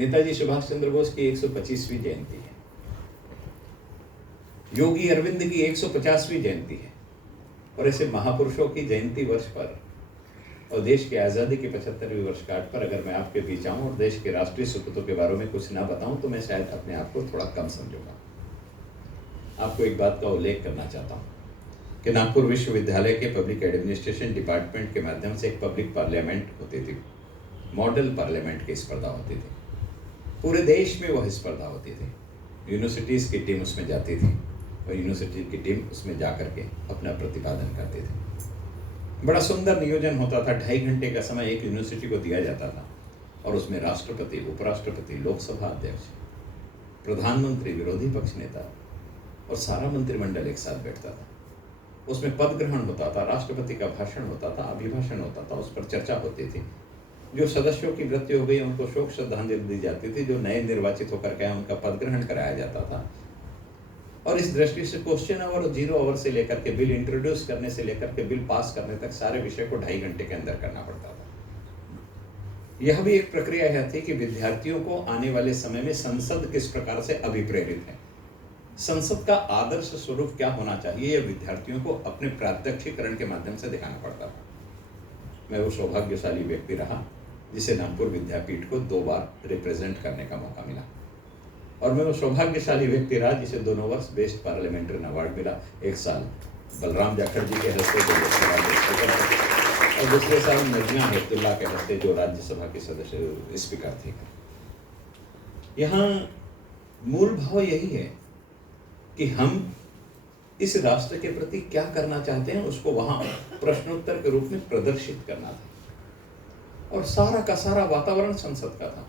नेताजी सुभाष चंद्र बोस की 125वीं जयंती है, योगी अरविंद की 150वीं जयंती है, और ऐसे महापुरुषों की जयंती वर्ष पर और देश की आज़ादी की 75वीं वर्षगांठ पर अगर मैं आपके बीच आऊँ और देश के राष्ट्रीय सपूतों के बारे में कुछ ना बताऊं तो मैं शायद अपने आप को थोड़ा कम समझूंगा। आपको एक बात का उल्लेख करना चाहता हूँ कि नागपुर विश्वविद्यालय के पब्लिक एडमिनिस्ट्रेशन डिपार्टमेंट के माध्यम से एक पब्लिक पार्लियामेंट होती थी, मॉडल पार्लियामेंट की स्पर्धा होती थी। पूरे देश में वह स्पर्धा होती थी। यूनिवर्सिटीज़ की टीम उसमें जाती थी और यूनिवर्सिटी की टीम उसमें जा करके अपना प्रतिपादन करती थी। बड़ा सुंदर नियोजन होता था। 2.5 घंटे का समय एक यूनिवर्सिटी को दिया जाता था और उसमें राष्ट्रपति, उपराष्ट्रपति, लोकसभा अध्यक्ष, प्रधानमंत्री, विरोधी पक्ष नेता और सारा मंत्रिमंडल एक साथ बैठता था। उसमें पद ग्रहण होता था, राष्ट्रपति का भाषण होता था, अभिभाषण होता था, उस पर चर्चा होती थी। जो सदस्यों की मृत्यु हो गई उनको शोक श्रद्धांजलि दी जाती थी, जो नए निर्वाचित होकर के उनका पद ग्रहण कराया जाता था। और इस दृष्टि से क्वेश्चन आवर और 0 आवर से लेकर के बिल इंट्रोड्यूस करने से लेकर के बिल पास करने तक सारे विषय को 2.5 घंटे के अंदर करना पड़ता था। यह भी एक प्रक्रिया यह थी कि विद्यार्थियों को आने वाले समय में संसद किस प्रकार से अभिप्रेरित है, संसद का आदर्श स्वरूप क्या होना चाहिए, यह विद्यार्थियों को अपने प्रत्यक्षीकरण के माध्यम से दिखाना पड़ता था। मैं वो सौभाग्यशाली व्यक्ति रहा जिसे नागपुर विद्यापीठ को 2 बार रिप्रेजेंट करने का मौका मिला, और मैं वो सौभाग्यशाली व्यक्ति रहा जिसे दोनों वर्ष बेस्ट पार्लियामेंट्रियन अवार्ड मिला। एक साल बलराम जाखड़ जी के हस्ते जो लोकसभा और दूसरे साल नजमा हेपतुल्ला के हस्ते जो राज्यसभा के सदस्य स्पीकर थे। यहाँ मूल भाव यही है कि हम इस राष्ट्र के प्रति क्या करना चाहते हैं उसको वहाँ प्रश्नोत्तर के रूप में प्रदर्शित करना था, और सारा का सारा वातावरण संसद का था।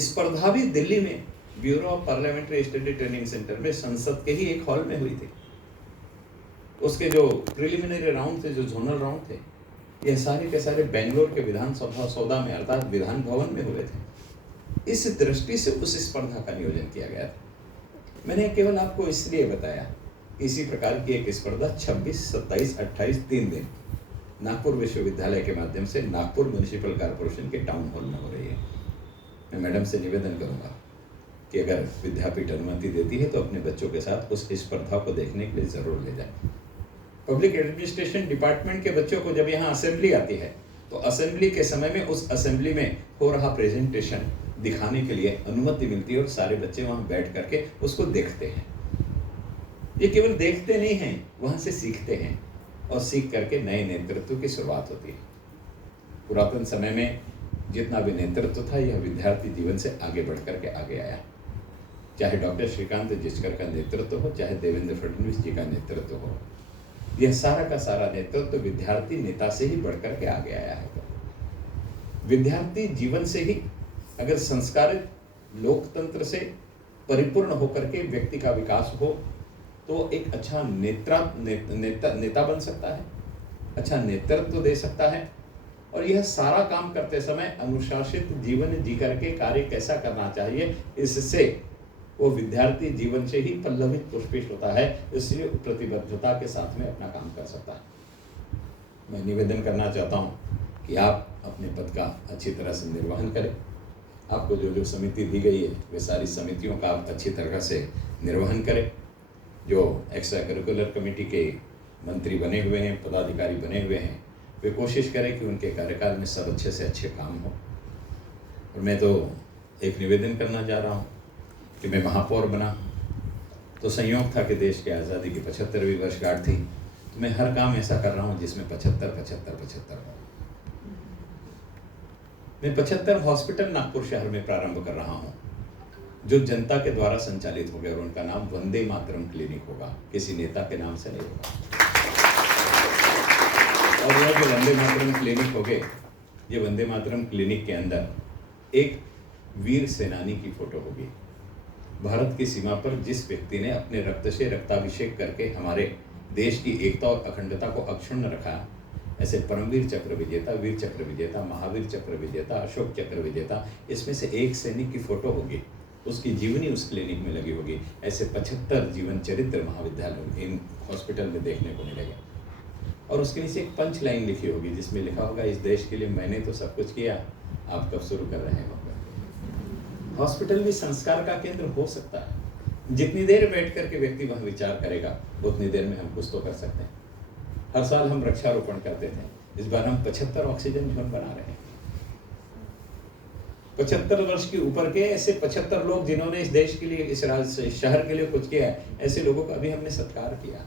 स्पर्धा भी दिल्ली में bureau of parliamentary study training centre में संसद के ही एक हॉल में हुई थी। उसके जो प्रिलिमिनरी राउंड थे, जो जोनल राउंड थे, ये सारे के सारे बेंगलोर के विधानसभा सौदा में अर्थात विधान भवन में हुए थे। इस दृष्टि से उस स्पर्धा का नियोजन किया गया था। मैंने केवल आपको इसलिए बताया कि इसी प्रकार की एक स्पर्धा 26, 27, 28 3 दिन नागपुर विश्वविद्यालय के माध्यम से नागपुर म्युनिसिपल कॉर्पोरेशन के टाउन हॉल में हो रही है। मैं मैडम से निवेदन करूंगा कि अगर विद्यापीठ अनुमति देती है तो अपने बच्चों के साथ उस स्पर्धा को देखने के लिए जरूर ले जाए। पब्लिक एडमिनिस्ट्रेशन डिपार्टमेंट के बच्चों को जब यहाँ असेंबली आती है तो असेंबली के समय में उस असेंबली में हो रहा प्रेजेंटेशन दिखाने के लिए अनुमति मिलती है और सारे बच्चे वहाँ बैठ करके उसको देखते हैं। ये केवल देखते नहीं हैं, वहाँ से सीखते हैं और सीख करके नए नेतृत्व की शुरुआत होती है। पुरातन समय में जितना भी नेतृत्व था यह विद्यार्थी जीवन से आगे बढ़ करके आगे आया। चाहे डॉक्टर श्रीकांत जिचकर का नेतृत्व हो, चाहे देवेंद्र फडणवीस जी का नेतृत्व हो, यह सारा का सारा नेतृत्व विद्यार्थी नेता से ही बढ़कर के आगे आया है। विद्यार्थी जीवन से ही अगर संस्कारित लोकतंत्र से परिपूर्ण होकर के व्यक्ति का विकास हो तो एक अच्छा नेता बन सकता है, अच्छा नेतृत्व दे सकता है। और यह सारा काम करते समय अनुशासित जीवन जी करके कार्य कैसा करना चाहिए, इससे वो विद्यार्थी जीवन से ही पल्लवित पुष्पित होता है, इसलिए प्रतिबद्धता के साथ में अपना काम कर सकता है। मैं निवेदन करना चाहता हूँ कि आप अपने पद का अच्छी तरह से निर्वहन करें। आपको जो जो समिति दी गई है वे सारी समितियों का आप अच्छी तरह से निर्वहन करें। जो एक्स्ट्रा करिकुलर कमेटी के मंत्री बने हुए हैं, पदाधिकारी बने हुए हैं, वे कोशिश करें कि उनके कार्यकाल में सब अच्छे से अच्छे काम हो। और मैं तो एक निवेदन करना चाह रहा हूँ कि मैं महापौर बना तो संयोग था कि देश की आज़ादी की 75वीं वर्षगांठ थी, तो मैं हर काम ऐसा कर रहा हूँ जिसमें 75 हो। मैं 75 हॉस्पिटल नागपुर शहर में प्रारंभ कर रहा हूँ जो जनता के द्वारा संचालित हो गए, और उनका नाम वंदे मातरम क्लिनिक होगा, किसी नेता के नाम से नहीं होगा। और यह जो वंदे मातरम क्लिनिक हो गए, ये वंदे मातरम क्लिनिक के अंदर एक वीर सेनानी की फोटो होगी। भारत की सीमा पर जिस व्यक्ति ने अपने रक्त से रक्ताभिषेक करके हमारे देश की एकता और अखंडता को अक्षुण्ण रखा, ऐसे परमवीर चक्र विजेता, वीर चक्र विजेता, महावीर चक्र विजेता, अशोक चक्र विजेता, इसमें से एक सैनिक की फोटो होगी, उसकी जीवनी उस क्लिनिक में लगी होगी। ऐसे 75 जीवन चरित्र महाविद्यालय इन हॉस्पिटल में देखने को मिलेगा। और उसके नीचे एक पंच लाइन लिखी होगी जिसमें लिखा होगा, इस देश के लिए मैंने तो सब कुछ किया, आप कब शुरू कर रहे हैं। हॉस्पिटल भी संस्कार का केंद्र हो सकता है। जितनी देर बैठ करके व्यक्ति वहां विचार करेगा उतनी देर में हम कुछ तो कर सकते हैं। हर साल हम वृक्षारोपण करते थे, इस बार हम 75 ऑक्सीजन जोन बना रहे हैं। 75 वर्ष के ऊपर के ऐसे 75 लोग जिन्होंने इस देश के लिए, इस शहर के लिए कुछ किया है, ऐसे लोगों का भी हमने सत्कार किया।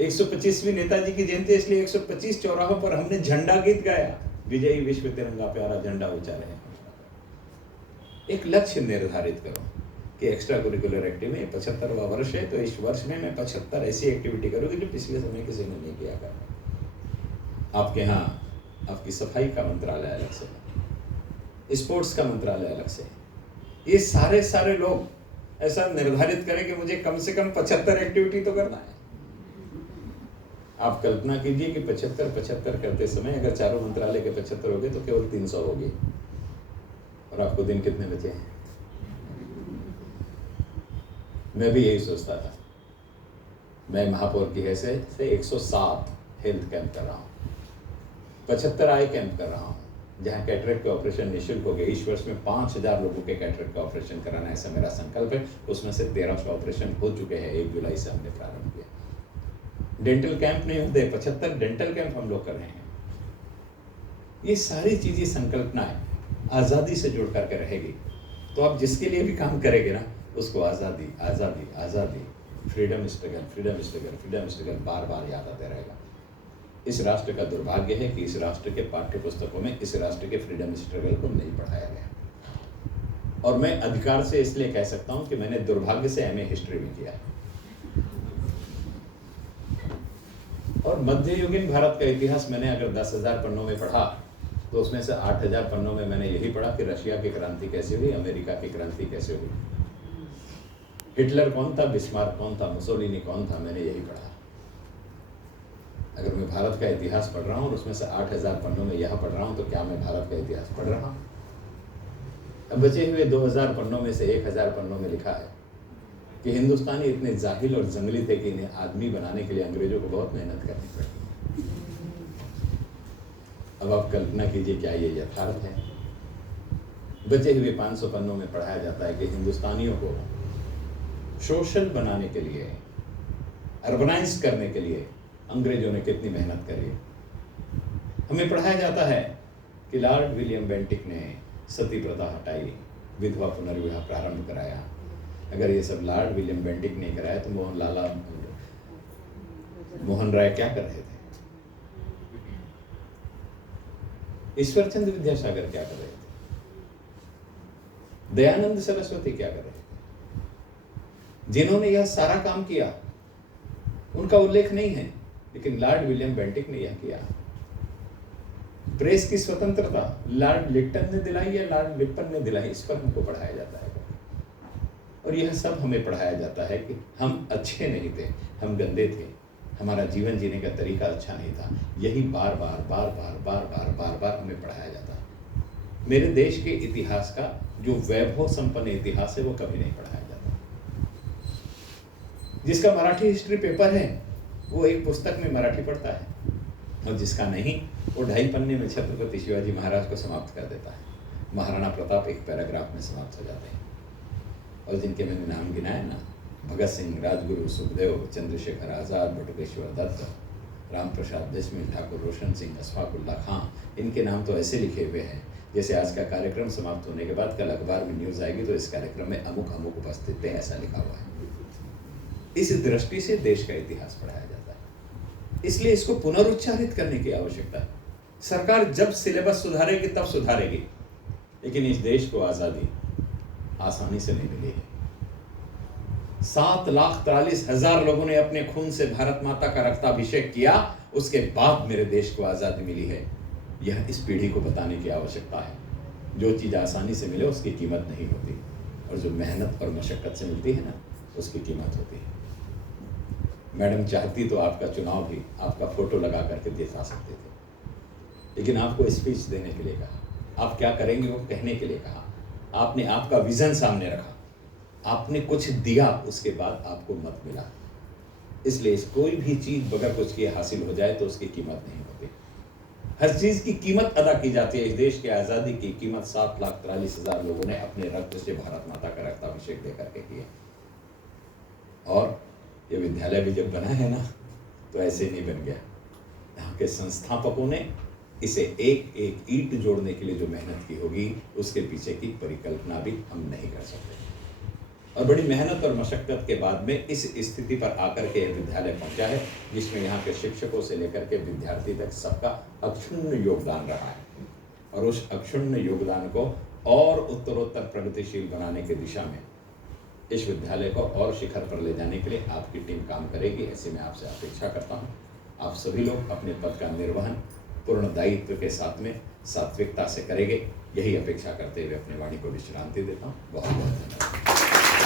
125वीं नेताजी की जयंती, इसलिए 125 चौराहों पर हमने झंडा गीत गाया, विजयी विश्व तिरंगा प्यारा झंडा ऊंचा रहे। एक लक्ष्य निर्धारित करो कि एक्स्ट्रा करिकुलर एक्टिविटी में 75वां वर्ष है तो इस वर्ष में मैं 75 ऐसी एक्टिविटी करूँगी जो पिछले समय किसी ने नहीं किया कर। आपके यहाँ आपकी सफाई का मंत्रालय अलग से, स्पोर्ट्स का मंत्रालय अलग से, ये सारे लोग ऐसा निर्धारित करें कि मुझे कम से कम 75 एक्टिविटी तो करना है। आप कल्पना कीजिए कि 75 करते समय अगर चारों मंत्रालय के 75 हो गए तो केवल 300 हो गए, और आपको दिन कितने बचे हैं? मैं भी यही सोचता था। मैं महापौर की हैसियत से 107 हेल्थ कैंप कर रहा हूँ, 75 आई कैंप कर रहा हूँ, जहाँ कैटरेक्ट के ऑपरेशन निःशुल्क हो गए। इस वर्ष में 5000 लोगों के कैटरेक्ट का ऑपरेशन कराना, ऐसा मेरा संकल्प है। उसमें से 1300 ऑपरेशन हो चुके हैं, 1 जुलाई से हमने प्रारंभ किया। डेंटल कैंप नहीं होते, 75 डेंटल कैंप हम लोग कर रहे हैं। ये सारी चीजें संकल्पनाएं आज़ादी से जुड़ करके रहेगी तो आप जिसके लिए भी काम करेंगे ना, उसको आज़ादी आज़ादी आज़ादी, freedom struggle freedom struggle freedom struggle बार बार याद आते रहेगा। इस राष्ट्र का दुर्भाग्य है कि इस राष्ट्र के पाठ्य पुस्तकों में इस राष्ट्र के फ्रीडम स्ट्रगल को नहीं पढ़ाया गया। और मैं अधिकार से इसलिए कह सकता हूं कि मैंने दुर्भाग्य से एमए हिस्ट्री में किया। और मध्ययुगीन भारत का इतिहास मैंने अगर 10,000 पन्नों में पढ़ा तो उसमें से 8,000 पन्नों में मैंने यही पढ़ा कि रशिया की क्रांति कैसे हुई, अमेरिका की क्रांति कैसे हुई, हिटलर कौन था, बिस्मार्क कौन था, मुसोलिनी कौन था, मैंने यही पढ़ा। अगर मैं भारत का इतिहास पढ़ रहा हूँ और उसमें से 8,000 पन्नों में यह पढ़ रहा हूँ तो क्या मैं भारत का इतिहास पढ़ रहा हूँ? अब बचे हुए 2,000 पन्नों में से 1,000 पन्नों में लिखा है कि हिंदुस्तानी इतने जाहिल और जंगली थे कि इन्हें आदमी बनाने के लिए अंग्रेजों को बहुत मेहनत करनी पड़ी। अब आप कल्पना कीजिए क्या ये यथार्थ है? बचे हुए 500 पन्नों में पढ़ाया जाता है कि हिंदुस्तानियों को सोशल बनाने के लिए, अर्बनाइज करने के लिए अंग्रेजों ने कितनी मेहनत करी। हमें पढ़ाया जाता है कि लॉर्ड विलियम बेंटिक ने सती प्रथा हटाई, विधवा पुनर्विवाह प्रारंभ कराया। अगर ये सब लॉर्ड विलियम बेंटिक ने कराया तो मोहन राय क्या कर रहे थे? ईश्वरचंद्र विद्यासागर क्या कर रहे थे? दयानंद सरस्वती क्या कर रहे थे? जिन्होंने यह सारा काम किया उनका उल्लेख नहीं है, लेकिन लॉर्ड विलियम बेंटिक ने यह किया। प्रेस की स्वतंत्रता लॉर्ड लिट्टन ने दिलाई या लॉर्ड लिप्पन ने दिलाई, इस पर हमको पढ़ाया जाता है। और यह सब हमें पढ़ाया जाता है कि हम अच्छे नहीं थे, हम गंदे थे, हमारा जीवन जीने का तरीका अच्छा नहीं था। यही बार बार बार बार बार बार बार बार हमें पढ़ाया जाता है। मेरे देश के इतिहास का जो वैभव संपन्न इतिहास है वो कभी नहीं पढ़ाया जाता। जिसका मराठी हिस्ट्री पेपर है वो एक पुस्तक में मराठी पढ़ता है, और जिसका नहीं वो 2.5 पन्ने में छत्रपति शिवाजी महाराज को समाप्त कर देता है। महाराणा प्रताप एक पैराग्राफ में समाप्त हो जाते हैं। और जिनके मैंने नाम गिनाए ना, भगत सिंह, राजगुरु, सुखदेव, चंद्रशेखर आज़ाद, बटुकेश्वर दत्त, राम प्रसाद बिस्मिल, ठाकुर रोशन सिंह, अशफाक उल्लाह खां, इनके नाम तो ऐसे लिखे हुए हैं जैसे आज का कार्यक्रम समाप्त होने के बाद कल अखबार में न्यूज़ आएगी तो इस कार्यक्रम में अमुक अमुक उपस्थित थे, ऐसा लिखा हुआ है। इस दृष्टि से देश का इतिहास पढ़ाया जाता है, इसलिए इसको पुनरुच्चारित करने की आवश्यकता है। सरकार जब सिलेबस सुधारेगी तब सुधारेगी, लेकिन इस देश को आज़ादी आसानी से नहीं मिली है। 7,43,000 लोगों ने अपने खून से भारत माता का रक्ताभिषेक किया, उसके बाद मेरे देश को आज़ादी मिली है। यह इस पीढ़ी को बताने की आवश्यकता है। जो चीज़ आसानी से मिले उसकी कीमत नहीं होती, और जो मेहनत और मशक्क़त से मिलती है ना, उसकी कीमत होती है। मैडम चाहती तो आपका चुनाव भी आपका फोटो लगा करके दिखा सकते थे, लेकिन आपको स्पीच देने के लिए कहा, आप क्या करेंगे वो कहने के लिए कहा, आपने आपका विजन सामने रखा, आपने कुछ दिया, उसके बाद आपको मत मिला। इसलिए कोई भी चीज़ बगैर कुछ किए हासिल हो जाए तो उसकी कीमत नहीं होती। हर चीज की कीमत अदा की जाती है। इस देश की आज़ादी की कीमत 7,43,000 लोगों ने अपने रक्त से भारत माता का रक्ताभिषेक देकर के किया। और ये विद्यालय भी जब बना है ना, तो ऐसे नहीं बन गया। यहाँ के संस्थापकों ने इसे एक एक ईंट जोड़ने के लिए जो मेहनत की होगी, उसके पीछे की परिकल्पना भी हम नहीं कर सकते। और बड़ी मेहनत और मशक्कत के बाद में इस स्थिति पर आकर के यह विद्यालय पहुंचा है, जिसमें यहाँ के शिक्षकों से लेकर के विद्यार्थी तक सबका अक्षुण्ण योगदान रहा है। और उस अक्षुण्ण योगदान को और उत्तरोत्तर प्रगतिशील बनाने की दिशा में इस विद्यालय को और शिखर पर ले जाने के लिए आपकी टीम काम करेगी, ऐसे मैं आपसे अपेक्षा करता हूँ। आप सभी लोग अपने पद का निर्वहन पूर्ण दायित्व के साथ में सात्विकता से करेंगे, यही अपेक्षा करते हुए अपने वाणी को विश्रांति देता हूँ। बहुत बहुत धन्यवाद।